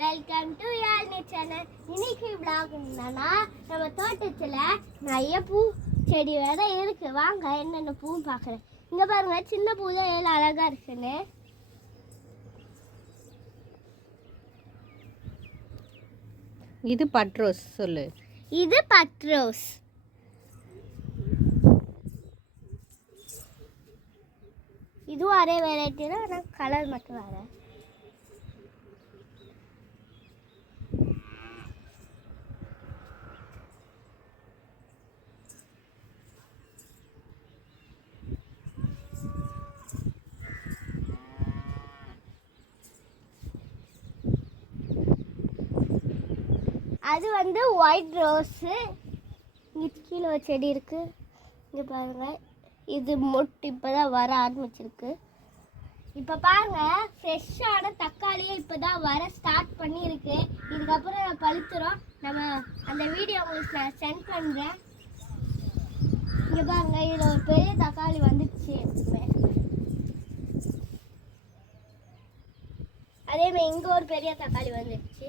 Welcome to Yazhini channel. இன்னைக்கு vlog என்னன்னா நம்ம தோட்டத்துல நிறைய பூ செடி வேற இருக்கு. வாங்க என்னென்ன பூ பார்க்குறேன். இங்க பாருங்க, சின்ன பூ தான் எவ்வளோ அழகா இருக்குன்னு. இது பட்ரோஸ் சொல்லு. இது பட்ரோஸ். இதுவும் அதே வெரைட்டி தான், ஆனால் கலர் மட்டும் வேற. அது வந்து ஒயிட் ரோஸு. இங்கே கீழே ஒரு செடி இருக்குது. இங்கே பாருங்கள், இது மொட்டு இப்போ தான் வர ஆரம்பிச்சிருக்கு. இப்போ பாருங்கள், ஃப்ரெஷ்ஷான தக்காளியே இப்போ தான் வர ஸ்டார்ட் பண்ணியிருக்கு. இதுக்கப்புறம் நான் பழுத்துறோம். நம்ம அந்த வீடியோ உங்களுக்கு நான் சென்ட் பண்ணுறேன். இங்கே பாருங்கள், இதில் ஒரு பெரிய தக்காளி வந்துடுச்சு. அதேமாதிரி இங்கே ஒரு பெரிய தக்காளி வந்துடுச்சு.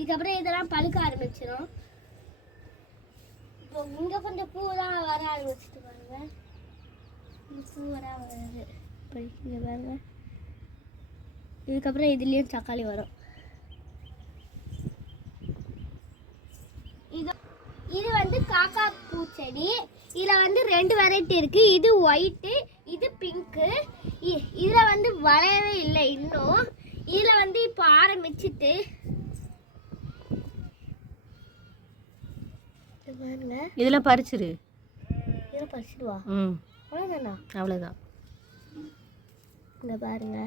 இதுக்கப்புறம் இதெல்லாம் பழுக்க ஆரம்பிச்சிடும். இப்போ இங்கே கொஞ்சம் பூ தான் வர ஆரம்பிச்சுட்டு பாருங்க. இந்த பூ வர வருது. இப்போ இங்கே பாருங்க, இதுக்கப்புறம் இதுலேயும் தக்காளி வரும். இது வந்து காக்கா பூச்செடி. இதில் வந்து 2 வெரைட்டி இருக்குது. இது ஒயிட்டு, இது பிங்க்கு. இதில் வந்து வளையவே இல்லை இன்னும். இதில் வந்து இப்போ ஆரம்பிச்சுட்டு இதெல்லாம் பறிச்சிரு. இதெல்லாம் பறிச்சிடுவா? அவ்வளோதானா? அவ்வளோதான். இங்கே பாருங்க,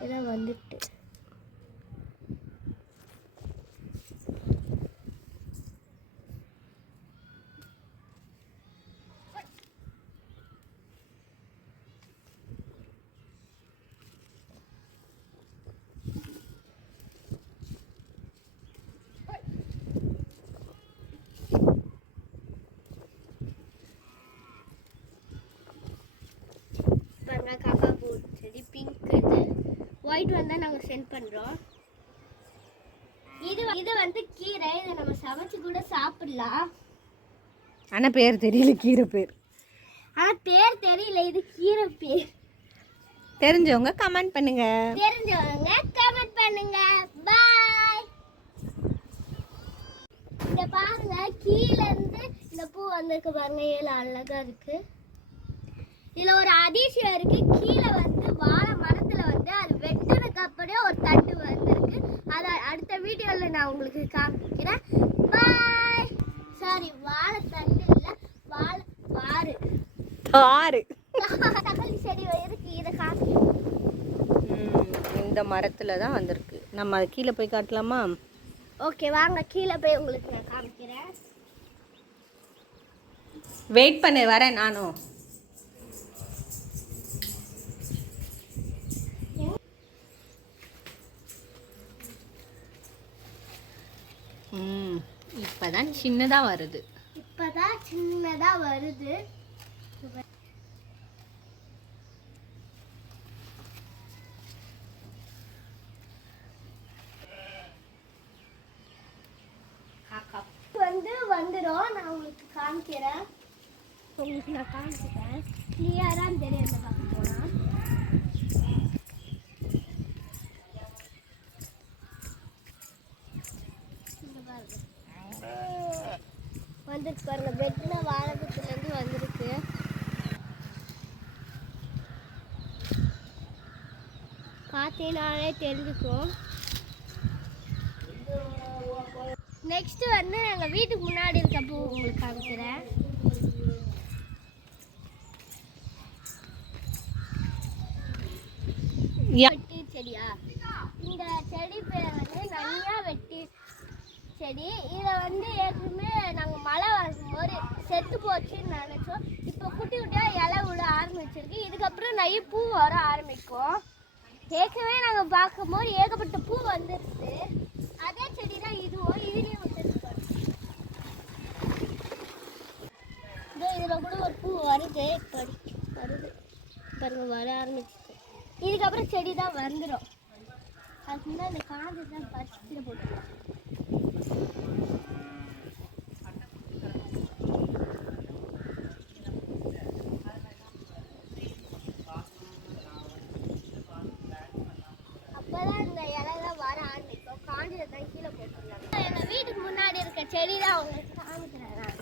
இதெல்லாம் வந்துட்டு காக்கா பூ செடி பிங்க். இது ஒயிட் வந்து நாங்கள் சென்ட் பண்ணுறோம். இது வந்து கீரை. இதை நம்ம சமைச்சு கூட சாப்பிடலாம். ஆனால் பேர் தெரியல, கீரை பேர். ஆனால் பேர் தெரியல, இது கீரை பேர். தெரிஞ்சவங்க கமெண்ட் பண்ணுங்க. பாய். இதை பாருங்க, கீழே இருந்து இந்த பூ வந்திருக்கு பாருங்க, எவ்வளோ அழகா இருக்கு. இதில் ஒரு அதிசயம் இருக்கு. கீழே வந்து வாழை மரத்தில் வந்து அது வெட்டினதுக்கு அப்படியே ஒரு தட்டு வந்திருக்கு. அதை அடுத்த வீடியோவில் நான் உங்களுக்கு காமிக்கிறேன். பாய். சாரி, வாழை தட்டு இல்லை, வாழை வாறு தக்காளி செடி இருக்கு. இதை காமிக்கிறேன். இந்த மரத்தில் தான் வந்திருக்கு. நம்ம அது கீழே போய் காட்டலாமா? ஓகே, வாங்க கீழே போய் உங்களுக்கு நான் காமிக்கிறேன். வெயிட் பண்ணு, வரேன் நானும். இப்பதான் சின்னதா வருது. வந்துடும். நான் உங்களுக்கு காமிக்கிறேன். நான் காமிக்கிறேன், கிளியரா தெரியும். பார்க்க போனா வந்துருக்கு பாருங்க, பெட்ல வாழைப்பூத்துலேருந்து வந்திருக்கு. பார்த்தீங்கன்னாலே தெரிஞ்சுக்கும். நெக்ஸ்ட் வந்து நாங்கள் வீட்டுக்கு முன்னாடி இருக்க பூ உங்களுக்கு காமிக்கிறேன். வெட்டி செடியா? இந்த செடி பேர் வந்து நனியா வெட்டி செடி. இதில் வந்து ஏற்கனவே நாங்கள் மழை வரும்போது செத்து போச்சுன்னு நினச்சோம். இப்போ குட்டி குட்டியாக இலை விட ஆரம்பிச்சிருக்கு. இதுக்கப்புறம் நிறைய பூ வர ஆரம்பிக்கும். ஏற்கனவே நாங்கள் பார்க்கும்போது ஏகப்பட்ட பூ வந்துருச்சு. அதே செடி தான் இதுவும். இதுலேயும் வந்துருக்கு. இதில் கூட ஒரு பூ வருது. வருது பாருங்க, வர ஆரம்பிச்சிருக்கு. இதுக்கப்புறம் செடி தான் வந்துடும். அதுக்கு முன்னாடி இந்த காஞ்சு தான் பறிச்சு போட்டுக்கலாம். அப்பதான் இந்த இலைலாம் வர ஆரம்பிக்கும். காஞ்சதை தான் கீழே போட்டுருந்தாங்க. எங்க வீட்டுக்கு முன்னாடி இருக்க செடி தான் உங்களுக்கு காமிக்கிறேன் நான்.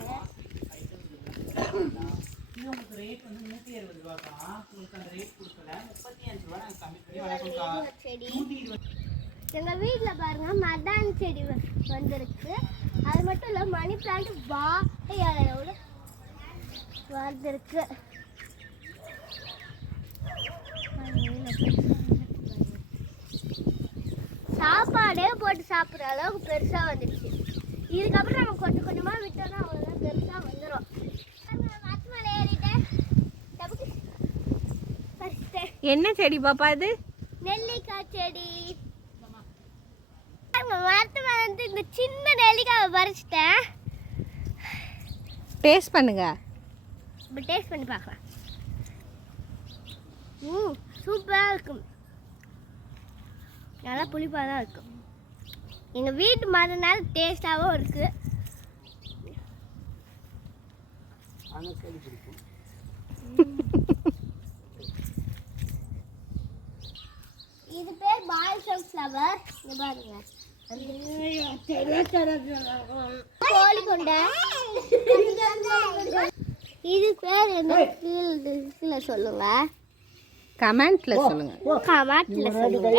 உங்களுக்கு ரேட் வந்து 160 ரூபாய்க்கா. உங்களுக்கு அந்த ரேட் கொடுக்கல. 35 ரூபாய் நாங்கள் கம்மி பண்ணி வளர்க்கோம்க்கா. செடி எங்க வீட்டுல பாருங்க மருதாணி செடி வந்திருக்கு. அது மட்டும் இல்ல மணி பிளான்ட் வாழையோட வந்திருக்கு. சாப்பாடே போட்டு சாப்பிட்ற அளவுக்கு பெருசா வந்துடுச்சு. இதுக்கப்புறம் நம்ம கொஞ்சம் கொஞ்சமா விட்டோம்னா அவ்வளோதான் பெருசா வந்துடும். மரத்து மேலே ஏறிட்டேன். என்ன செடி பாப்பா இது? நெல்லிக்காய் செடி. மரத்து மேலே வந்து இந்த சின்ன நெல்லிக்காவை பறிச்சிட்டேன். டேஸ்ட் பண்ணுங்க. இப்போ டேஸ்ட் பண்ணி பார்க்கலாம். சூப்பராக இருக்கும். நல்லா புளிப்பாக தான் இருக்கும். எங்கள் வீட்டு மரனால டேஸ்டாகவும் இருக்குது. இது பேர் பால்சம் ஃப்ளவர். இங்க பாருங்க. கோழி கொண்டை. இது பேர் என்ன? கீழே சொல்லுங்க. கமெண்ட்ல சொல்லுங்க. கமெண்ட்ல சொல்லுங்க.